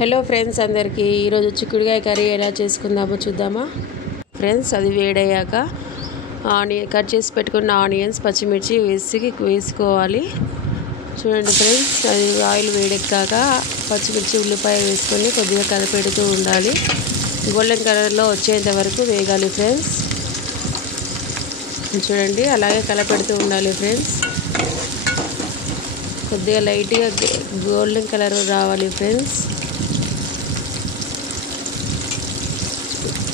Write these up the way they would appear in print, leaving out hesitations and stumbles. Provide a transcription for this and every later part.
Hello friends, అందరికీ ఈరోజు చిక్కుడుకాయ కర్రీ ఎలా చేసుకుందామో చూద్దామా ఫ్రెండ్స్. అది వేడయ్యాక కట్ చేసి పెట్టుకున్న ఆనియన్స్, పచ్చిమిర్చి వేసుకోవాలి. చూడండి ఫ్రెండ్స్, అది ఆయిల్ వేడెక్కాక పచ్చిమిర్చి, ఉల్లిపాయ వేసుకొని కొద్దిగా కలపెడుతూ ఉండాలి. గోల్డెన్ కలర్లో వచ్చేంత వరకు వేగాలి ఫ్రెండ్స్. చూడండి, అలాగే కలపెడుతూ ఉండాలి ఫ్రెండ్స్. కొద్దిగా లైట్గా గోల్డెన్ కలర్ రావాలి ఫ్రెండ్స్.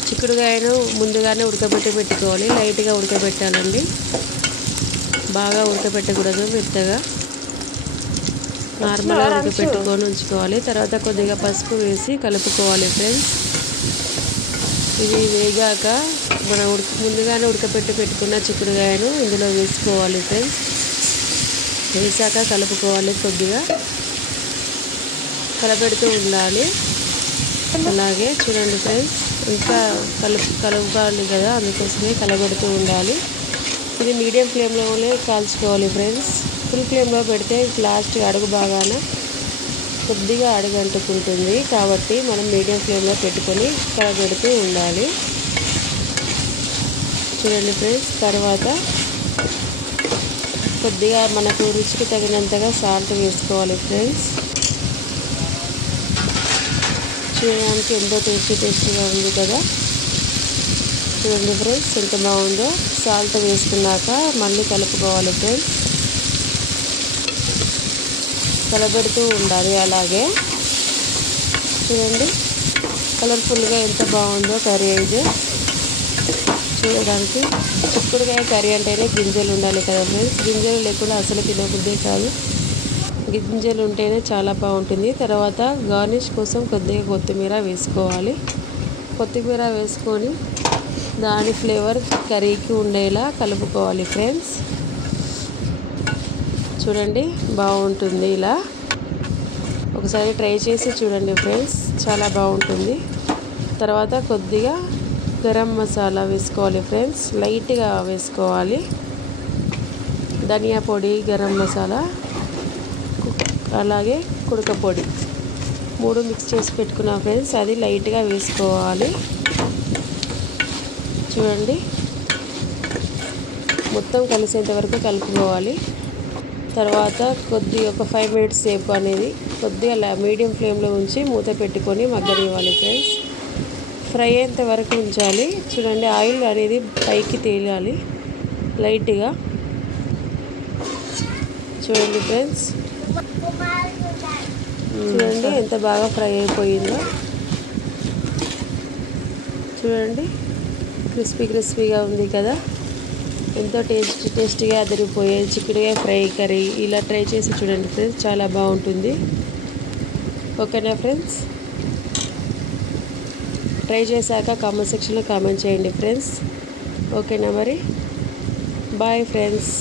చిక్కుడుకాయను ముందుగానే పెట్టుకోవాలి. లైట్గా ఉడకబెట్టాలండి, బాగా ఉడకబెట్టకూడదు, మెత్తగా నార్మల్గా ఉడకబెట్టుకొని ఉంచుకోవాలి. తర్వాత కొద్దిగా పసుపు వేసి కలుపుకోవాలి ఫ్రెండ్స్. ఇది వేగాక మనం ముందుగానే పెట్టుకున్న చిక్కుడుకాయను ఇందులో వేసుకోవాలి ఫ్రెండ్స్. వేసాక కలుపుకోవాలి, కొద్దిగా కలపెడుతూ ఉండాలి. అలాగే చూడండి ఫ్రెండ్స్, ఇంకా కలపాలి కదా, అందుకోసమే కలపెడుతూ ఉండాలి. ఇది మీడియం ఫ్లేమ్లోనే కాల్చుకోవాలి ఫ్రెండ్స్. ఫుల్ ఫ్లేమ్లో పెడితే లాస్ట్ అడుగు బాగాన కొద్దిగా అడుగు అంటుకుంటుంది. కాబట్టి మనం మీడియం ఫ్లేమ్లో పెట్టుకొని కలపెడుతూ ఉండాలి. చూడండి ఫ్రెండ్స్, తర్వాత కొద్దిగా మనకు రుచికి తగినంతగా సాల్ట్ వేసుకోవాలి ఫ్రెండ్స్. చూడడానికి ఎంతో టేస్టీగా ఉంది కదా. చూడండి ఫ్రెండ్స్, ఎంత బాగుందో. సాల్ట్ వేసుకున్నాక మళ్ళీ కలుపుకోవాలి ఫ్రెండ్స్. కలపెడుతూ ఉండాలి. అలాగే చూడండి, కలర్ఫుల్గా ఎంత బాగుందో కర్రీ అయితే. చూడడానికి చిక్కుడుకాయ కర్రీ అంటేనే గింజలు ఉండాలి కదా ఫ్రెండ్స్. గింజలు లేకుండా అసలు తినబుద్దే కాదు. గింజలు ఉంటేనే చాలా బాగుంటుంది. తర్వాత గార్నిష్ కోసం కొద్దిగా కొత్తిమీర వేసుకోవాలి. కొత్తిమీర వేసుకొని దాని ఫ్లేవర్ కర్రీకి ఉండేలా కలుపుకోవాలి ఫ్రెండ్స్. చూడండి, బాగుంటుంది. ఇలా ఒకసారి ట్రై చేసి చూడండి ఫ్రెండ్స్, చాలా బాగుంటుంది. తర్వాత కొద్దిగా గరం మసాలా వేసుకోవాలి ఫ్రెండ్స్, లైట్గా వేసుకోవాలి. ధనియా పొడి, గరం మసాలా, అలాగే కుడక పొడి 3 మిక్స్ చేసి పెట్టుకున్నా ఫ్రెండ్స్. అది లైట్గా వేసుకోవాలి. చూడండి, మొత్తం కలిసేంత వరకు కలుపుకోవాలి. తర్వాత ఒక 5 మినిట్స్ సేపు అనేది కొద్దిగా మీడియం ఫ్లేమ్లో ఉంచి మూత పెట్టుకొని మగ్గనివ్వాలి ఫ్రెండ్స్. ఫ్రై అయ్యేంత వరకు ఉంచాలి. చూడండి, ఆయిల్ అనేది పైకి తేలాలి లైట్గా. చూడండి ఫ్రెండ్స్, చూడండి ఎంత బాగా ఫ్రై అయిపోయిందో. చూడండి, క్రిస్పీగా ఉంది కదా. ఎంతో టేస్టీగా అదిరిపోయే చిక్కుడుకాయ ఫ్రై కర్రీ ఇలా ట్రై చేసి చూడండి ఫ్రెండ్స్, చాలా బాగుంటుంది. ఓకేనా ఫ్రెండ్స్, ట్రై చేశాక కామెంట్ సెక్షన్లో కామెంట్ చేయండి ఫ్రెండ్స్. ఓకేనా మరి, బాయ్ ఫ్రెండ్స్.